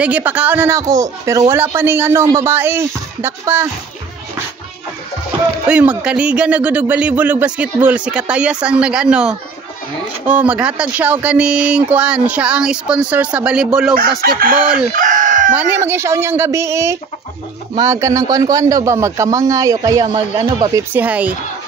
Degi pakaon na ako, pero wala pa ning ano ang babae. Dakpa. Uy, magkaliga na gud og volleyball ug basketball. Si Katayas ang nag-ano. Oh, maghatag siya og kaning kuan. Siya ang sponsor sa volleyball ug basketball. Mani mag-siya unyang gabi eh. Magkanang kuan-kuan daw ba magkamangay o kaya mag ano ba Pepsi High.